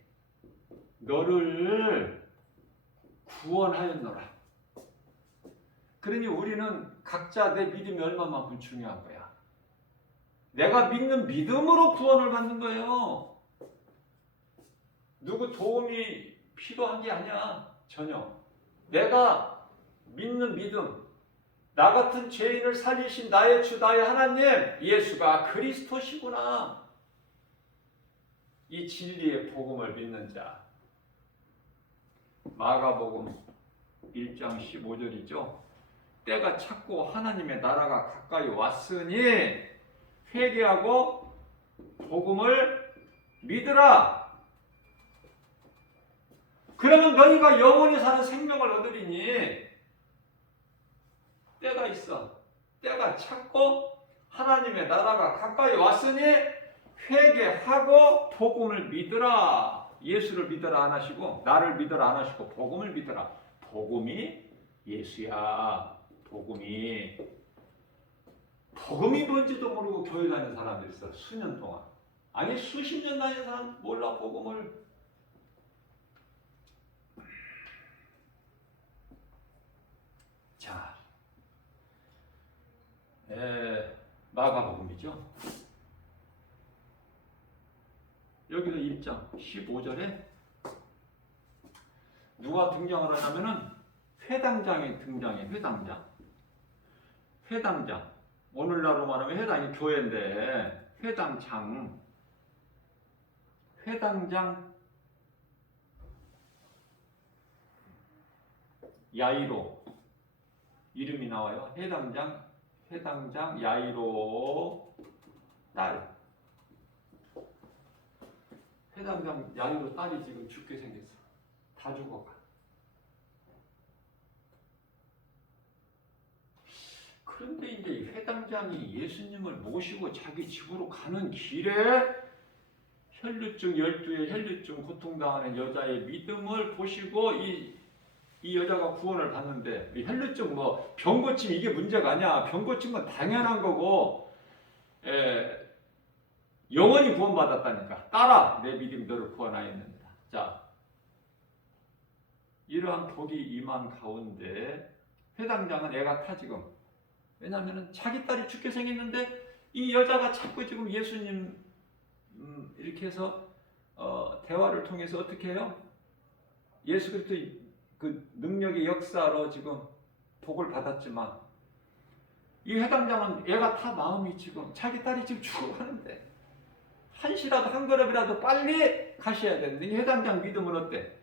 너를 구원하였노라. 그러니 우리는 각자 내 믿음이 얼마만큼 중요한 거야. 내가 믿는 믿음으로 구원을 받는 거예요. 누구 도움이 필요한 게 아니야. 전혀. 내가 믿는 믿음, 나 같은 죄인을 살리신 나의 주 나의 하나님 예수가 그리스도시구나. 이 진리의 복음을 믿는 자. 마가복음 1장 15절이죠. 때가 찼고 하나님의 나라가 가까이 왔으니 회개하고 복음을 믿으라. 그러면 너희가 영원히 사는 생명을 얻으리니 때가 있어. 때가 찼고 하나님의 나라가 가까이 왔으니 회개하고 복음을 믿으라. 예수를 믿으라 안 하시고 나를 믿으라 안 하시고 복음을 믿으라. 복음이 예수야. 복음이 뭔지도 모르고 교회 다니는 사람들이 있어. 수년 동안. 아니 수십 년 다니는 사람 몰라 복음을. 자, 마가복음이죠. 여기서 1장 15절에 누가 등장을 하냐면은 회당장이 등장해. 회당장. 오늘날로 말하면 회당이 교회인데 회당장 야이로 이름이 나와요. 회당장 야이로 딸. 회당장 야이로 딸이 지금 죽게 생겼어. 다 죽어가. 그런데 이제 회당장이 예수님을 모시고 자기 집으로 가는 길에 혈루증 12에 혈루증 고통당하는 여자의 믿음을 보시고 이 여자가 구원을 받는데 혈루증 뭐 병 고침 이게 문제가 아니야. 병 고침은 당연한 거고 영원히 구원받았다니까. 딸아 내 믿음이 너를 구원하였느니라. 자, 이러한 복이 임한 가운데 회당장은 애가 타 지금. 왜냐하면 자기 딸이 죽게 생겼는데 이 여자가 자꾸 지금 예수님 이렇게 해서 대화를 통해서 어떻게 해요? 예수 그리스도의 그 능력의 역사로 지금 복을 받았지만 이 회당장은 애가 타 마음이 지금 자기 딸이 지금 죽어가는데 한시라도 한 걸음이라도 빨리 가셔야 되는데 이 회당장 믿음은 어때?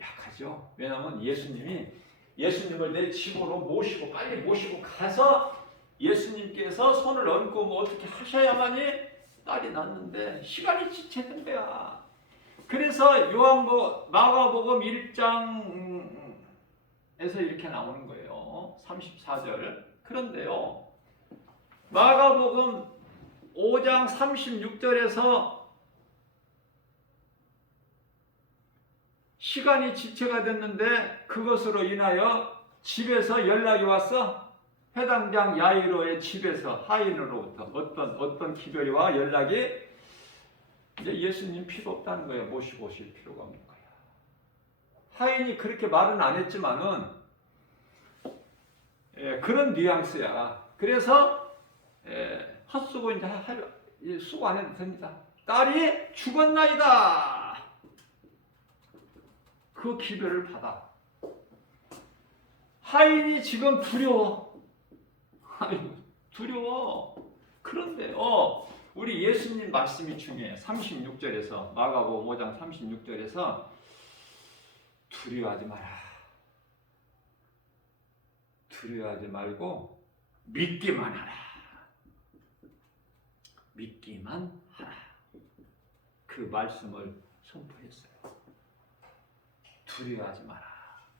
약하죠. 왜냐하면 예수님을 내 집으로 빨리 모시고 가서 예수님께서 손을 얹고 뭐 어떻게 하셔야만이 딸이 낳는데 시간이 지체된 거야. 그래서 마가복음 1장에서 이렇게 나오는 거예요. 34절. 그런데요. 마가복음 5장 36절에서 시간이 지체가 됐는데 그것으로 인하여 집에서 연락이 왔어. 회당장 야이로의 집에서 하인으로부터 어떤 기별이 와 연락이 이제 예수님 필요 없다는 거예요. 모시고 오실 필요가 없는 거야. 하인이 그렇게 말은 안 했지만은 그런 뉘앙스야. 그래서 헛수고 이제 수고 안 해도 됩니다. 딸이 죽었나이다. 그 기별을 받아. 하인이 지금 두려워. 그런데 우리 예수님 말씀이 중요해. 36절에서 마가복음 5장 36절에서 두려워하지 마라. 두려워하지 말고 믿기만 하라. 믿기만 하라. 그 말씀을 선포했어요. 두려워하지 마라.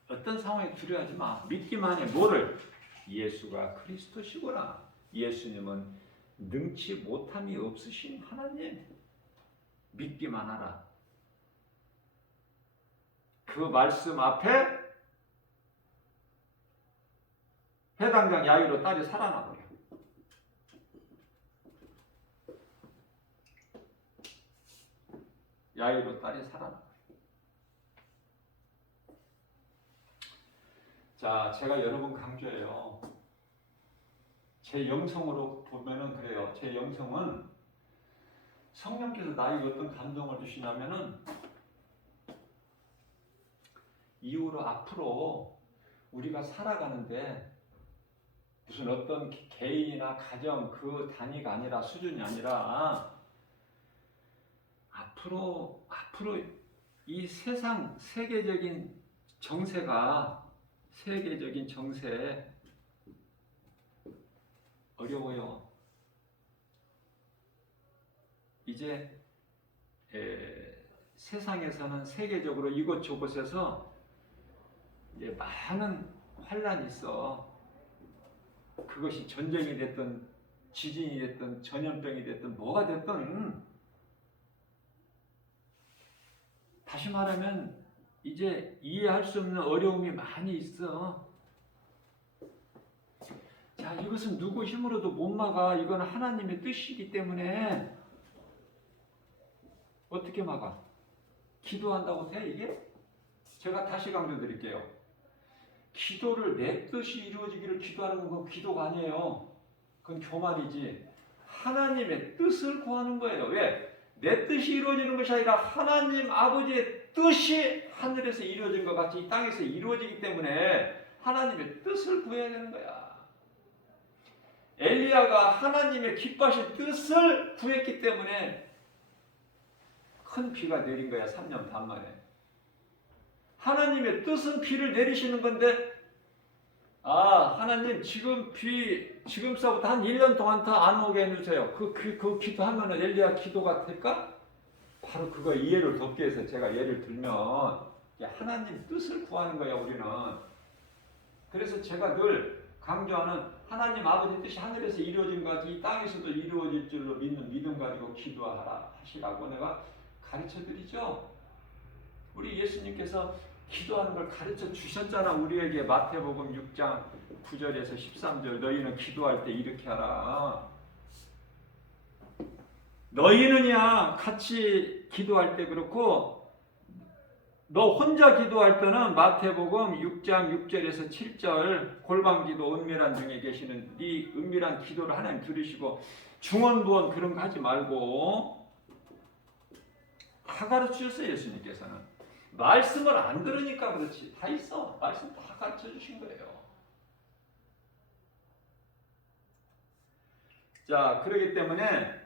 어떤 상황에 두려워하지 마. 믿기만 해. 뭐를? 예수가 그리스도시구나. 예수님은 능치 못함이 없으신 하나님. 믿기만 하라. 그 말씀 앞에 회당장 야이로 딸이 살아나버려. 야이로 딸이 살아나. 자, 제가 여러 번 강조해요. 제 영성으로 보면은 그래요. 제 영성은 성령께서 나에게 어떤 감동을 주시냐면은 이후로 앞으로 우리가 살아가는데 무슨 어떤 개인이나 가정 그 단위가 아니라 수준이 아니라 앞으로 이 세상 세계적인 정세 어려워요. 이제 세상에서는 세계적으로 이곳저곳에서 이제 많은 환란이 있어. 그것이 전쟁이 됐든 지진이 됐든 전염병이 됐든 뭐가 됐든, 다시 말하면 이제 이해할 수 없는 어려움이 많이 있어. 자, 이것은 누구 힘으로도 못 막아. 이건 하나님의 뜻이기 때문에 어떻게 막아? 기도한다고 돼 이게? 제가 다시 강조드릴게요. 기도를 내 뜻이 이루어지기를 기도하는 건 기도가 아니에요. 그건 교만이지. 하나님의 뜻을 구하는 거예요. 왜? 내 뜻이 이루어지는 것이 아니라 하나님 아버지의 뜻이 하늘에서 이루어진 것 같이 이 땅에서 이루어지기 때문에 하나님의 뜻을 구해야 되는 거야. 엘리야가 하나님의 기뻐하신 뜻을 구했기 때문에 큰 비가 내린 거야. 3년 반 만에. 하나님의 뜻은 비를 내리시는 건데, 하나님 지금서부터 한 1년 동안 더 안 오게 해주세요. 그 기도하면 엘리야 기도가 될까? 바로 그거 이해를 돕기 위해서 제가 예를 들면, 하나님 뜻을 구하는 거야 우리는. 그래서 제가 늘 강조하는 하나님 아버지 뜻이 하늘에서 이루어진 것 같이 이 땅에서도 이루어질 줄로 믿는 믿음 가지고 하시라고 내가 가르쳐 드리죠. 우리 예수님께서 기도하는 걸 가르쳐 주셨잖아. 우리에게 마태복음 6장 9절에서 13절 너희는 기도할 때 이렇게 하라. 너희는야 같이 기도할 때 그렇고 너 혼자 기도할 때는 마태복음 6장 6절에서 7절 골방기도 은밀한 중에 계시는 네 은밀한 기도를 하나님 들으시고 중언부언 그런 거 하지 말고 다 가르치셨어요. 예수님께서는 말씀을 안 들으니까 그렇지. 다 있어. 말씀 다 가르쳐 주신 거예요. 자, 그렇기 때문에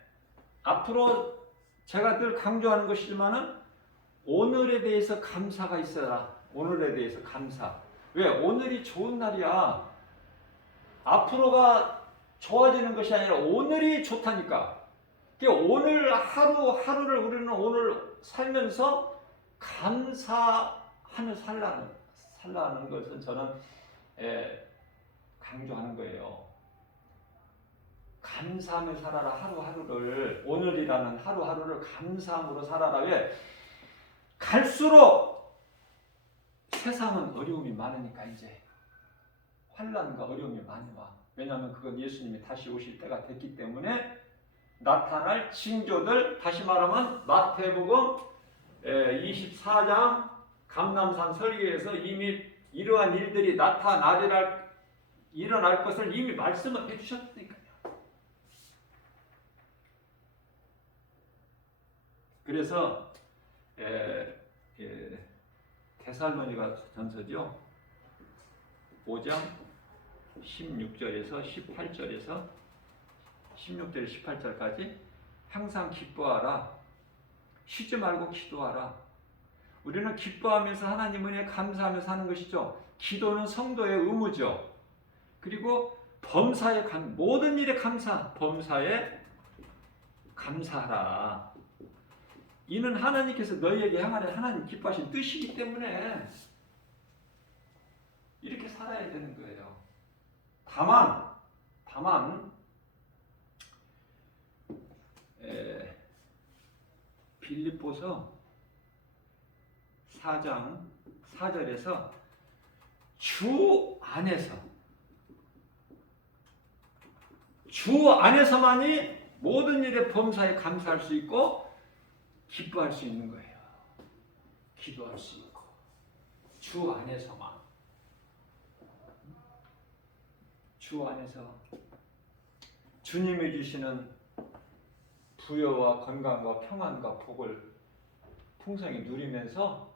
앞으로 제가 늘 강조하는 것이지만은 오늘에 대해서 감사가 있어라. 오늘에 대해서 감사. 왜? 오늘이 좋은 날이야. 앞으로가 좋아지는 것이 아니라 오늘이 좋다니까. 오늘 하루하루를 우리는 오늘 살면서 감사하며 살라는 것은 저는 강조하는 거예요. 감사하며 살아라. 하루하루를, 오늘이라는 하루하루를 감사함으로 살아라. 왜? 갈수록 세상은 어려움이 많으니까 이제 환난과 어려움이 많이 와. 왜냐하면 그건 예수님이 다시 오실 때가 됐기 때문에 나타날 징조들, 다시 말하면 마태복음 24장 감람산 설교에서 이미 이러한 일들이 일어날 것을 이미 말씀을 해주셨으니까요. 그래서 데살로니가 전서죠. 5장 16절에서 18절에서 16절 18절까지 항상 기뻐하라. 쉬지 말고 기도하라. 우리는 기뻐하면서 하나님 은혜에 감사하면서 하는 것이죠. 기도는 성도의 의무죠. 그리고 모든 일에 범사에 감사하라. 이는 하나님께서 너희에게 향하는 하나님 기뻐하신 뜻이기 때문에 이렇게 살아야 되는 거예요. 다만 빌립보서 4장 4절에서 주 안에서만이 모든 일에 범사에 감사할 수 있고 기뻐할 수 있는 거예요. 기도할 수 있고 주 안에서만. 주 안에서 주님이 주시는 부여와 건강과 평안과 복을 풍성히 누리면서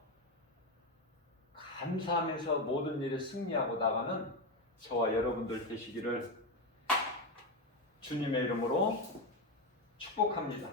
감사하면서 모든 일에 승리하고 나가는 저와 여러분들 되시기를 주님의 이름으로 축복합니다.